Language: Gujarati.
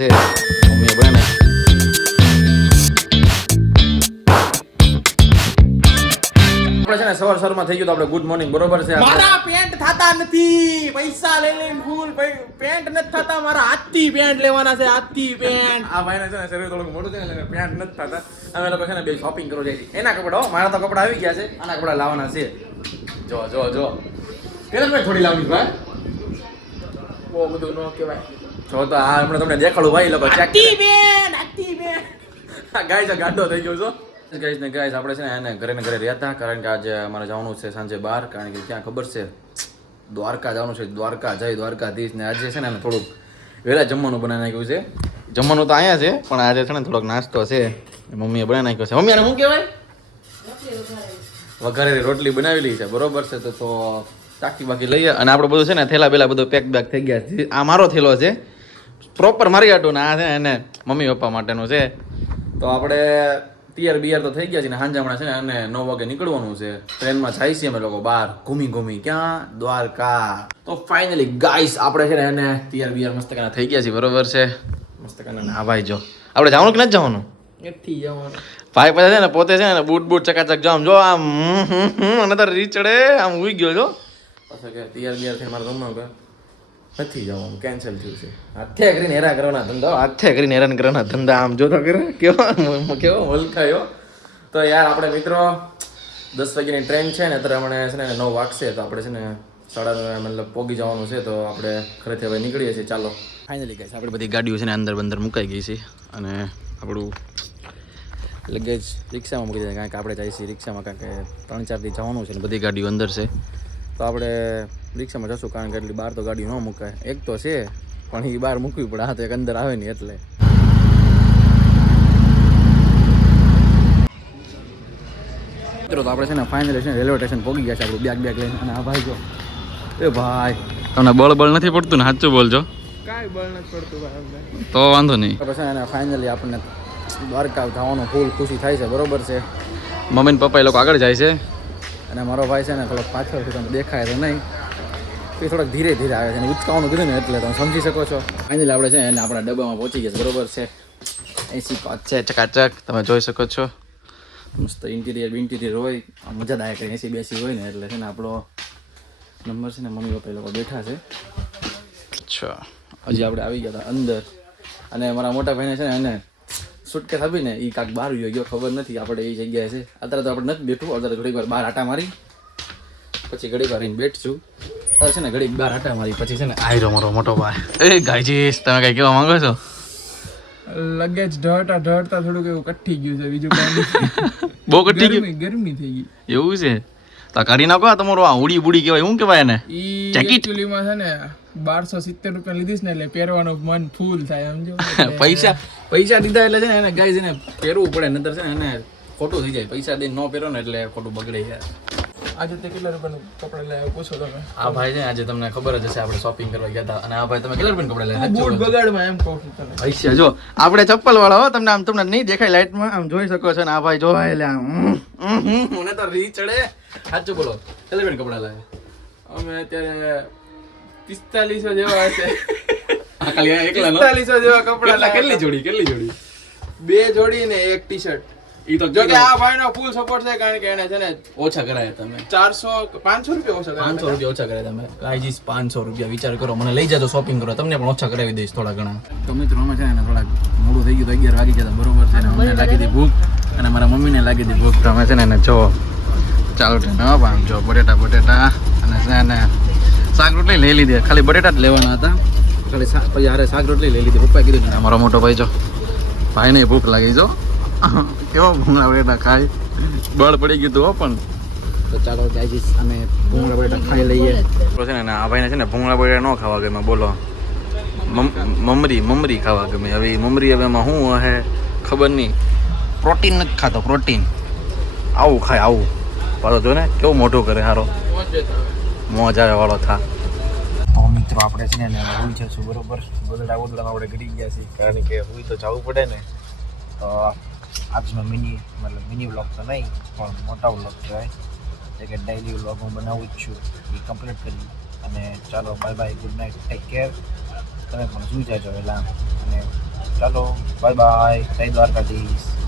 છે મમ્મીએ બનાવી. આપણે છે ને સવારમાં થઈ ગયું તો આપણે ગુડ મોર્નિંગ બરોબર છે. મારા પેન્ટ થતા નથી, પૈસા લઈ લઈને ફૂલ પેન્ટ નથી થતા, મારા હાથથી પેન્ટ લેવાના છે, હાથથી પેન્ટ. આ ભાઈને છે ને શરીર થોડુંક મોટું છે ને પેન્ટ નથી થતા. અમે લોકો છે ને બે શોપિંગ કરવા જઈએ છીએ. એના કપડા મારા તો કપડા આવી ગયા છે, આના કપડા લાવવાના છે. જો કેટલા ભાઈ થોડી લાવવાની ભાઈ બહુ બધું ન કહેવાય. જો તો આ હમણાં તમને દેખાડું ભાઈ લોકો ચેક હાથથી પેન્ટ. ગાઈસ ગાડો થઈ ગયો છો ગાઈસ ને ગાઈસ આપણે છે ને એને ઘરે ને ઘરે રહેતા કારણ કે આજે અમારે જવાનું છે સાંજે બહાર કારણ કે ક્યાં ખબર છે દ્વારકા જવાનું છે. દ્વારકાધીશ ને આજે છે ને થોડુંક વહેલા જમવાનું બનાવી નાખ્યું છે. જમવાનું તો અહીંયા છે પણ આજે છે ને થોડોક નાસ્તો છે મમ્મીએ બનાવી નાખ્યો છે. મમ્મી આને શું કહેવાય? વઘારેલી રોટલી બનાવેલી છે બરોબર છે. તો ટાંકી બાકી લઈએ અને આપણે બધું છે ને થેલા બેલા બધું પેક બેક થઈ ગયા છે. આ મારો થેલો છે પ્રોપર મારી આટું ને આ છે એને મમ્મી પપ્પા માટેનું છે. તો આપણે તૈયાર તો થઈ ગયા છે ને સાંજે હમણાં છે ને અને 9 વાગે નીકળવાનું છે. ટ્રેનમાં જાય છીએ અમે લોકો બહાર ઘૂમી ક્યાં દ્વારકા. તો ફાઇનલી ગાઈસ આપણે છે ને એને તૈયાર મસ્ત કાના થઈ ગયા છે બરોબર છે. મસ્ત કાના હા ભાઈ જો આપણે જવાનું કે નથી જવાનું? નથી જવાનું ભાઈ પછી છે ને પોતે છે ને બૂટ ચકાચક જામ જો આમ અને તો રીચડે આમ ઉઈ ગયો છો પછી કે તૈયાર થઈ મારે રમવાનું કે નથી જવાનું કેન્સલ થયું છે. હાથે કરીને હેરાન કરવાના ધંધા આમ જો તો કરે કેવો વલખાયો. તો યાર આપણે મિત્રો 10 વાગ્યાની ટ્રેન છે ને અત્યારે હમણાં છે ને 9 વાગશે તો આપણે છે ને 9:30 મતલબ પોગી જવાનું છે. તો આપણે ઘરેથી હવે નીકળીએ છીએ. ચાલો ફાઇનલી ગાઈસ આપણે બધી ગાડીઓ છે ને અંદર મુકાઈ ગઈ છે અને આપણું લગેજ રિક્ષામાં મૂકી દીધા કારણ કે આપણે જઈએ છીએ રિક્ષામાં કારણ કે 3-4 દી જવાનું છે ને બધી ગાડીઓ અંદર છે. તો આપણે રિક્ષામાં જશું કારણ કે એટલી બહાર તો ગાડી ન મુકાય. એક તો છે પણ એ બહાર મૂકવી પડે. હા તો એક અંદર આવે નહીં એટલે. મિત્રો તો આપણે છે ને ફાઇનલી છે ને રેલવે સ્ટેશન પહોંચી ગયા છે આપણું બેગ લઈને. અને આ ભાઈ જો એ ભાઈ તમને બળ નથી પડતું ને? સાચું બોલજો. કાંઈ બળ નથી પડતું ભાઈ. તો વાંધો નહીં. પછી એને ફાઇનલી આપણને દ્વારકા જવાનું ફૂલ ખુશી થાય છે બરોબર છે. મમ્મી ને પપ્પા એ લોકો આગળ જાય છે અને મારો ભાઈ છે ને થોડોક પાછળથી તમે દેખાય તો નહીં એ થોડોક ધીરે આવે છે અને ઉચકાવાનું કીધું ને એટલે તમે સમજી શકો છો. ફાઇનલી આપણે છે ને એને આપણા ડબ્બામાં પહોંચી ગયા બરોબર છે. એસી કોચ છે ચકાચક તમે જોઈ શકો છો. મસ્ત ઇન્ટિરિયર હોય મજાદાયક એસી બેસી હોય ને એટલે છે ને આપણો નંબર છે ને મમ્મી પપ્પા એ લોકો બેઠા છે. અચ્છા હજી આપણે આવી ગયા હતા અંદર અને મારા મોટા ભાઈને છે ને એને સુટકેસ આપી ને એ કાંક બહાર ગયો ખબર નથી. આપણે એ જગ્યાએ છે અત્યારે તો આપણે નથી બેઠું. અત્યારે ઘડીક વાર બહાર આટા મારી પછી ઘડીક વાર બેઠશું. અત્યારે છે ને ઘડીક બહાર આટા મારી પછી છે ને આયરો મારો મોટો ભાઈ. એ ગાયજી તમે કઈ કહેવા માંગો છો? લગેજ ઢળતા થોડુંક એવું કઠી ગયું છે, બીજું કાંઈ બહુ કઠી ગયું, ગરમી થઈ ગઈ. એવું છે તો કરી નાખો. તમારું આ ઉડી બુડી કહેવાય શું કહેવાય એને? ઈ એકચ્યુઅલીમાં છે ને 1270 રૂપિયા લીધીશ ને એટલે પહેરવાનું મન ફૂલ થાય સમજો. પૈસા દીધા એટલે છે ને એને ગાય છે ને પહેરવું પડે નતર છે ને એને ખોટું થઈ જાય. પૈસા દઈને ન પહેરો ને એટલે ખોટું બગડે જાય. આજે તે કેટલા રૂપિયાનું કપડા લાવ્યા પૂછો તમે? આ ભાઈ છે આજે તમને ખબર જ હશે આપણે શોપિંગ કરવા ગયા હતા અને આ ભાઈ તમે કેટલા રૂપિયા કપડા લાવ્યા? બૂટ બગાડમાં એમ કહું છું તને. પૈસા જો આપણે ચપ્પલ વાળા હો તમને આમ તમને નહીં દેખાય લાઈટમાં આમ જોઈ શકો છો ને આ ભાઈ જોવા એટલે આમ મને તો રી ચડે. સાચું બોલો કેટલા રૂપિયા કપડા લાવ્યા? અમે અત્યારે 4500 જેવા હશે. આ ખાલી એકલા 4500 જેવા કપડા લાવ્યા. કેટલી જોડી? 2 જોડી ને 1 ટી-શર્ટ. ઈ તો જો કે આ ભાઈનો ફૂલ સપોર્ટ છે કારણ કે એને છે ને ઓછા કરાયા તમે 500 રૂપિયા ઓછા કરાયા. 500 રૂપિયા ઓછા કરાયા તમે. ગાઈજીસ 500 રૂપિયા વિચાર કરો. મને લઈ જાજો શોપિંગ કરો તમને પણ ઓછા કરાવી દઈશ થોડા ઘણા. તો મિત્રો અમે છે ને થોડા મોડું થઈ ગયું તો 11 વાગી ગયા બરોબર છે ને મને લાગી હતી ભૂખ અને મારા મમ્મીને લાગી હતી ભૂખ. તમે છે ને જો ચાલો આમ જો બટેટા અને છે ને શાક રોટલી લઈ લીધી. ખાલી બટેટા જ લેવાના હતા ખાલી પછી હારે શાક રોટલી લઈ લીધી. પપ્પાએ કીધું ને મારો મોટો ભાઈ જો ભાઈને ભૂખ લાગી જો કેવો ભૂંગળા બટેટા ખાય બળ પડી ગયું હતું પણ. તો ચાલો ગાઈજીસ અમે ભૂંગળા બટેટા ખાઈ લઈએ. છે ને આ ભાઈને છે ને ભૂંગળા બટેટા ન ખાવા ગમે બોલો. મમરી ખાવા ગમે. હવે મમરી હવે એમાં શું હે ખબર નહીં. પ્રોટીન નથી ખાતો પ્રોટીન. આવું ખાય આવું પાછો જો ને કેવું મોઢું કરે સારો મોજ આવે વાળો થા. તો મિત્રો આપણે છે ને હોઈ જશું બરોબર. ગોદડામાં આપણે ગરી ગયા છીએ કારણ કે હોઈ તો જવું પડે ને. તો આજનો મિની વ્લોગ તો નહીં પણ મોટા વ્લોગ કહેવાય જે કે ડેઇલી વ્લોગ હું બનાવું જ છું એ કમ્પ્લીટ કરી. અને ચાલો bye bye good night take care. તમે પણ સુઈ જાજો વહેલા અને ચાલો બાય બાય, જય દ્વારકાધીશ.